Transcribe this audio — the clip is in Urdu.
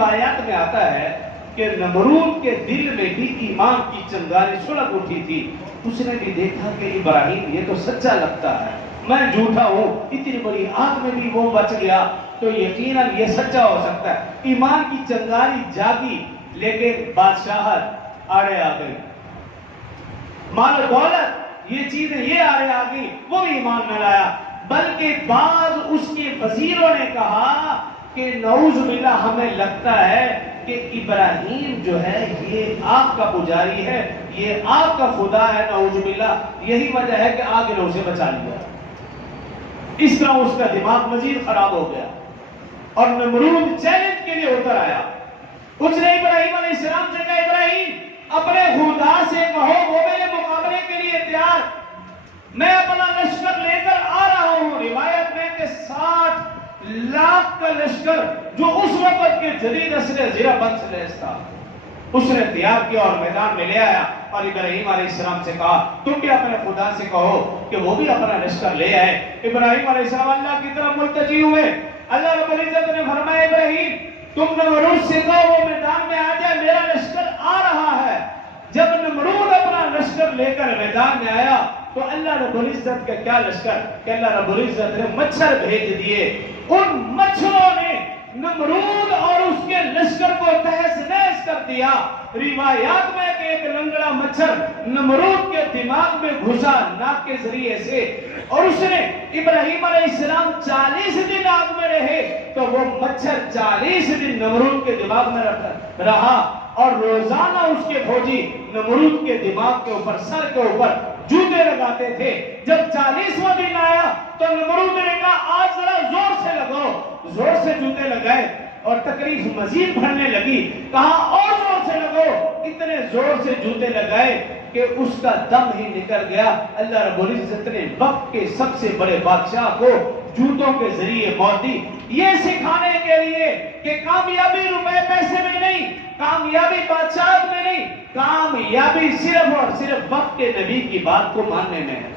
روایات میں آتا ہے کہ نمرود کے دل میں بھی ایمان کی چنگاری سلگ اٹھی تھی. اس نے بھی دیکھا کہ ابراہیم یہ تو سچا لگتا ہے, میں جھوٹا ہوں, اتنی بڑی آگ میں بھی وہ بچ گیا تو یقیناً یہ سچا ہو سکتا ہے. ایمان کی چنگاری جاگی, لیکن بادشاہت آڑے آ گئی, مال و دولت یہ چیزیں یہ آڑے آ گئی, وہ بھی ایمان نہ لایا. بلکہ بعض اس کے وزیروں نے کہا کہ نعوذ باللہ ہمیں لگتا ہے کہ ابراہیم جو ہے یہ آگ کا پجاری ہے, یہ آگ کا خدا ہے, نعوذ باللہ یہی وجہ ہے کہ آگ نے اسے بچا لیا. اس طرح اس کا دماغ مزید خراب ہو گیا اور نمرود چیلنج کے لیے اتر آیا. اس نے ابراہیم علیہ السلام سے کہا, ابراہیم اپنے خدا سے کہو وہ میرے مقابلے کے لیے تیار, میں اپنا لشکر لے کر آ رہا ہوں. روایت میں کہ 60 لاکھ کا لشکر جو اس وقت کے جدید اسلحے زیرہ بند سے لیس تھا, اس نے تیار کیا اور میدان میں لے آیا. اور ابراہیم علیہ السلام سے کہا تم بھی اپنے خدا سے کہو کہ وہ بھی اپنا لشکر لے آئے. ابراہیم علیہ السلام اللہ کی طرف ملتجی ہوئے. اللہ رب العزت نے فرمایا, ابراہیم تم نمرود سے کہو وہ میدان میں آ جائے, میرا لشکر آ رہا ہے. جب نمرود اپنا لشکر لے کر میدان میں آیا تو اللہ رب العزت کا کیا لشکر کہ اللہ رب العزت نے مچھر بھیج دیے. ان مچھروں نے نمرود اور اس کے لشکر کو تہس نہس کر دیا. روایات میں کہ ایک لنگڑا مچھر نمرود کے دماغ میں گھسا ناک کے ذریعے سے, اور اس نے ابراہیم علیہ السلام 40 دن آگ میں رہے تو وہ مچھر 40 دن نمرود کے دماغ میں رہا. اور روزانہ اس کے فوجی نمرود کے دماغ کے اوپر, سر کے اوپر جوتے لگاتے تھے. جب 40واں دن آیا تو نمرود نے کہا آج ذرا زور سے لگاؤ. زور سے جوتے لگائے اور تکلیف مزید بڑھنے لگی. کہا اور زور سے لگاؤ. اتنے زور سے جوتے لگائے کہ اس کا دم ہی نکل گیا. اللہ رب العزت نے وقت کے سب سے بڑے بادشاہ کو جوتوں کے ذریعے موت دی, یہ سکھانے کے لیے کہ کامیابی روپے پیسے میں نہیں, کامیابی بادشاہت میں نہیں, کامیابی صرف اور صرف وقت کے نبی کی بات کو ماننے میں ہے.